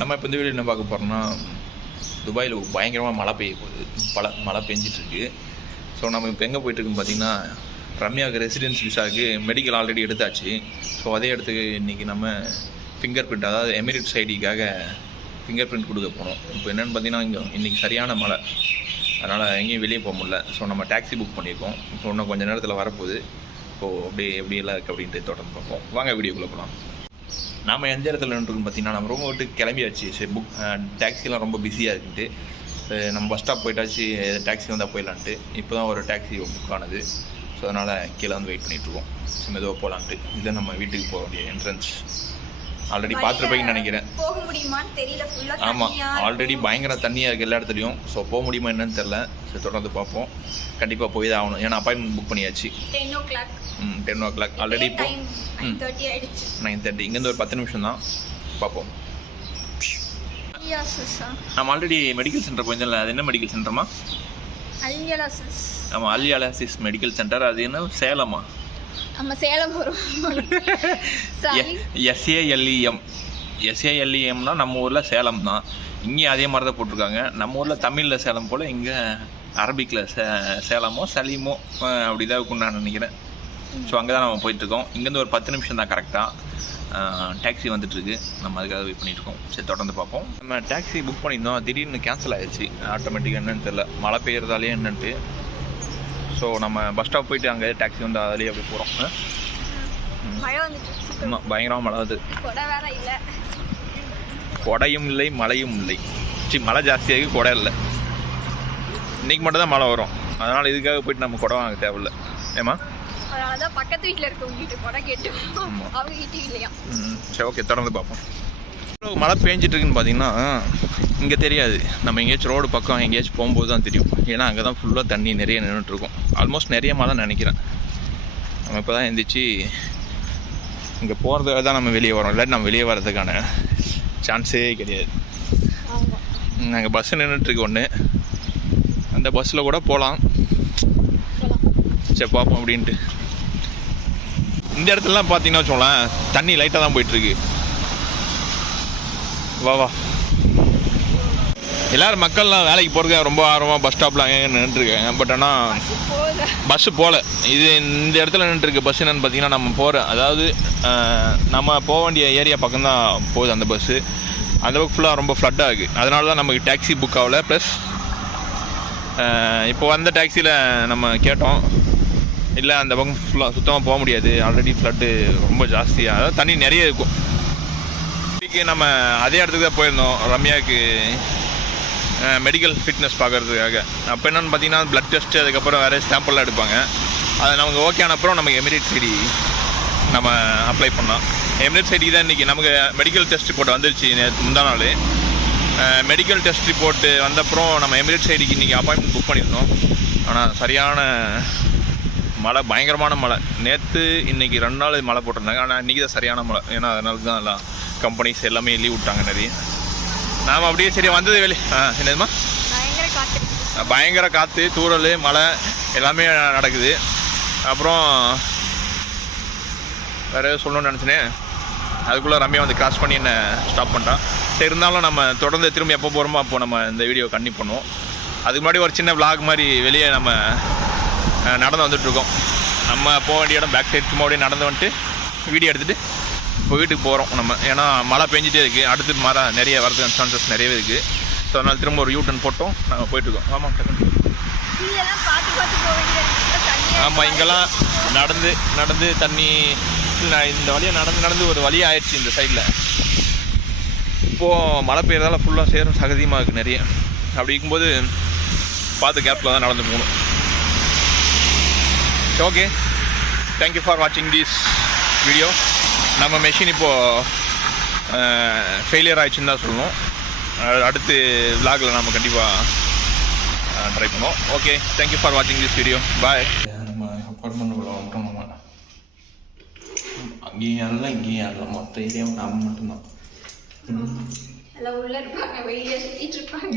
நம்ம இப்போ இந்த வீடியோ என்ன பார்க்க போகிறோம்னா, துபாயில் பயங்கரமாக மழை பெய்ய போகுது. மழை பெஞ்சிட்ருக்கு. ஸோ நம்ம இப்போ எங்கே போயிட்டுருக்குன்னு பார்த்தீங்கன்னா, ரம்யாவுக்கு ரெசிடென்ஸ் விசாவுக்கு மெடிக்கல் ஆல்ரெடி எடுத்தாச்சு. ஸோ அதே இடத்துக்கு இன்றைக்கி நம்ம ஃபிங்கர் பிரிண்ட், அதாவது எமிரேட்ஸ் ஐடிக்காக ஃபிங்கர் பிரிண்ட் கொடுக்க போனோம். இப்போ என்னென்னு பார்த்தீங்கன்னா, இன்றைக்கி சரியான மழை, அதனால் எங்கேயும் வெளியே போக முடியல. ஸோ நம்ம டாக்ஸி புக் பண்ணியிருக்கோம். இப்போ இன்னும் கொஞ்சம் நேரத்தில் வரப்போகுது. இப்போது எப்படியெல்லாம் இருக்குது அப்படின்ட்டு தொடர்ந்து பார்ப்போம். வாங்க வீடியோக்குள்ளே போகலாம். நாம் எந்த இடத்துல நின்றுருக்குன்னு பார்த்தீங்கன்னா, நம்ம ரொம்ப விட்டு கிளம்பியாச்சு. சரி, டாக்ஸிலாம் ரொம்ப பிஸியாக இருக்குன்ட்டு நம்ம பஸ் ஸ்டாப் போயிட்டாச்சு. டாக்ஸி வந்தால் போயிடலான்ட்டு இப்போ தான் ஒரு டாக்ஸி புக் ஆனது. ஸோ அதனால் கீழே வந்து வெயிட் பண்ணிகிட்ருக்கோம். ஸோ மெதுவாக போகலான்ட்டு. இதுதான் நம்ம வீட்டுக்கு போக வேண்டிய என்ட்ரன்ஸ். ஆல்ரெடி பார்த்துருப்பீங்கன்னு நினைக்கிறேன். போக முடியுமான்னு தெரியல. ஆமாம், ஆல்ரெடி பயங்கர தண்ணியாக இருக்குது எல்லா இடத்துலையும். ஸோ போக முடியுமா என்னன்னு தெரில. ஸோ தொடர்ந்து பார்ப்போம். கண்டிப்பாக போய் தான் ஆகணும், ஏன்னா அப்பாயின்மெண்ட் புக் பண்ணியாச்சு. 10 o'clock ஆல்ரெடி. இப்போ 9:30. இங்கேருந்து ஒரு 10 நிமிஷம் தான். பார்ப்போம். நம்ம ஆல்ரெடி மெடிக்கல் சென்டர் போயிருந்தோம்ல, அது என்ன மெடிக்கல் சென்டர்மா? ஆமாம், அல்யாலாசிஸ் மெடிக்கல் சென்டர். அது என்ன, சேலமா? நம்ம சேலம் வரும். எஸ்ஏஎல்இஎம்னா நம்ம ஊரில் சேலம் தான். இங்கேயும் அதே மாதிரி தான் போட்டிருக்காங்க. நம்ம ஊரில் தமிழில் சேலம் போல், இங்கே அரபிக்கில் சேலமோ சலீமோ அப்படி தான் இருக்குன்னு நான் நினைக்கிறேன். ஸோ அங்கே தான் நம்ம போயிட்டுருக்கோம். இங்கேருந்து ஒரு 10 நிமிஷம் தான் கரெக்டாக. டாக்ஸி வந்துட்டுருக்கு. நம்ம அதுக்காக வெயிட் பண்ணியிருக்கோம். சரி, தொடர்ந்து பார்ப்போம். நம்ம டாக்ஸி புக் பண்ணியிருந்தோம், திடீர்னு கேன்சல் ஆகிடுச்சு. ஆட்டோமேட்டிக்காக என்னன்னு தெரியல, மழை பெய்யறதாலே என்னன்ட்டு. ஸோ நம்ம பஸ் ஸ்டாப் போயிட்டு அங்கே டாக்ஸி வந்து அதிலேயே அப்படி போகிறோம். ஆமாம், பயங்கரமாக மழை வருது. கொடையும் இல்லை, மழையும் இல்லை. மழை ஜாஸ்தியாகி கொடை இல்லை. இன்றைக்கி மட்டும் தான் மழை வரும். அதனால் இதுக்காக போயிட்டு நம்ம கொடை வாங்க தேவையில்லை. ஏமா? பக்கத்து வீட்டில் இருக்கவங்க கொடை கேட்டு அவங்க கிட்டே இல்லையா? சரி, ஓகே, தொடர்ந்து பார்ப்போம். மழை பெஞ்சிட்டு இருக்குன்னு பார்த்தீங்கன்னா, இங்கே தெரியாது. நம்ம எங்கேயாச்சும் ரோடு பக்கம் எங்கேயாச்சும் போகும்போது தான் தெரியும். ஏன்னா அங்கே தான் ஃபுல்லாக தண்ணி நிறைய நின்றுட்டுருக்கும். ஆல்மோஸ்ட் நிறைய மழை நினைக்கிறேன். நம்ம இப்போ தான் எழுந்திரிச்சு இங்கே போகிறதுக்காக தான் நம்ம வெளியே வரோம். இல்லாட்டி நம்ம வெளியே வர்றதுக்கான சான்ஸே கிடையாது. நாங்கள் பஸ்ஸு நின்றுட்டுருக்கு ஒன்று, அந்த பஸ்ஸில் கூட போகலாம். சரி, பார்ப்போம் அப்படின்ட்டு. இந்த இடத்துலலாம் பார்த்தீங்கன்னா வச்சுக்கோங்களேன், தண்ணி லைட்டாக தான் போயிட்டுருக்கு. வா எல்லோரும் மக்கள்லாம் வேலைக்கு போகிறதுக்கு ரொம்ப ஆர்வமாக பஸ் ஸ்டாப்பில் அங்கே நின்றுருக்காங்க. பட் ஆனால் பஸ்ஸு போகல. இது இந்த இடத்துல நின்றுருக்கு. பஸ் என்னென்னு பார்த்தீங்கன்னா, நம்ம போகிற, அதாவது நம்ம போக வேண்டிய ஏரியா பக்கம்தான் போகுது அந்த பஸ்ஸு. அந்தளவுக்கு ஃபுல்லாக ரொம்ப ஃப்ளட் ஆகுது. அதனால தான் நமக்கு டாக்ஸி புக் ஆகலை. ப்ளஸ் இப்போ வந்த டாக்ஸியில் நம்ம கேட்டோம், இல்லை அந்த பக்கம் ஃபுல்லாக சுத்தமாக போக முடியாது, ஆல்ரெடி ஃப்ளட்டு ரொம்ப ஜாஸ்தியாக, அதாவது தண்ணி நிறைய இருக்கும். இன்றைக்கி நம்ம அதே இடத்துக்கு தான் போயிருந்தோம், ரம்யாவுக்கு மெடிக்கல் ஃபிட்னஸ் பார்க்குறதுக்காக. அப்போ என்னென்னு பார்த்தீங்கன்னா, ப்ளட் டெஸ்ட்டு, அதுக்கப்புறம் வேறு சாம்பிள்லாம் எடுப்பாங்க. அது நமக்கு ஓகே ஆன அப்புறம் நமக்கு எமிரேட்ஸ் ஐடி நம்ம அப்ளை பண்ணோம். எமிரேட்ஸ் ஐடி தான் இன்றைக்கி நமக்கு மெடிக்கல் டெஸ்ட் ரிப்போர்ட் வந்துருச்சு. முந்தா நாள் மெடிக்கல் டெஸ்ட் ரிப்போர்ட்டு வந்தப்புறம் நம்ம எமிரேட்ஸ் ஐடிக்கு இன்றைக்கி அப்பாயின்மெண்ட் புக் பண்ணியிருந்தோம். ஆனால் சரியான மழை, பயங்கரமான மழை. நேற்று இன்றைக்கி 2 நாள் மழை போட்டிருந்தாங்க. ஆனால் இன்றைக்கி தான் சரியான மழை. ஏன்னா அதனால தான் எல்லாம் கம்பெனிஸ் எல்லாமே லீவ் விட்டாங்க நிறைய. நாம் அப்படியே சரி வந்தது என்னதுமா, பயங்கர காற்று, தூறல், மழை எல்லாமே நடக்குது. அப்புறம் வேறு எதாவது சொல்லணும்னு நினச்சினே, அதுக்குள்ளே ரம்யா வந்து கிராஸ் பண்ணி என்ன ஸ்டாப் பண்ணிட்டான். சரி, இருந்தாலும் நம்ம தொடர்ந்து திரும்பி எப்போ போகிறோமோ அப்போது நம்ம இந்த வீடியோ கண்டினியூ பண்ணுவோம். அதுக்கு முன்னாடி ஒரு சின்ன விளாக் மாதிரி வெளியே நம்ம நடந்து வந்துட்டுருக்கோம். நம்ம போக வேண்டிய இடம் பேக் சைட். சும்மா அப்படியே நடந்து வந்துட்டு வீடியோ எடுத்துகிட்டு இப்போ வீட்டுக்கு போகிறோம் நம்ம. ஏன்னா மழை பெஞ்சிட்டே இருக்குது. அடுத்து மழை நிறைய வரதுக்கான சான்சஸ் நிறையவே இருக்குது. ஸோ அதனால் திரும்ப ஒரு யூட்டன் போட்டோம், நாங்கள் போயிட்டுருக்கோம். ஆமாம், ஆமாம், இங்கெல்லாம் நடந்து தண்ணி இந்த வழியாக நடந்து ஒரு வழியாக ஆயிடுச்சு இந்த சைடில். இப்போது மழை பெய்யறதால ஃபுல்லாக சேரும் சகதியமாக இருக்குது நிறைய. அப்படி இருக்கும்போது பார்த்து கேப்பில் தான் நடந்து போகணும். ஓகே, தேங்க்யூ ஃபார் வாட்சிங் திஸ் வீடியோ. நம்ம மெஷின் இப்போது ஃபெயிலியர் ஆகிடுச்சுன்னு தான் சொல்லணும். அடுத்து விலாகில் நம்ம கண்டிப்பாக ட்ரை பண்ணுவோம். ஓகே, தேங்க்யூ ஃபார் வாட்சிங் திஸ் வீடியோ. பாய். நம்ம அப்பார்ட்மெண்ட்டுக்குள்ளே வந்துட்டோம். நம்ம அங்கேயும் யாரெல்லாம் இங்கேயும் யாரெல்லாம் மொத்த ஏரியாவும் நாம் மட்டும்தான். உள்ள இருப்பாங்க, வெளியே சுற்றிட்டு இருப்பாங்க.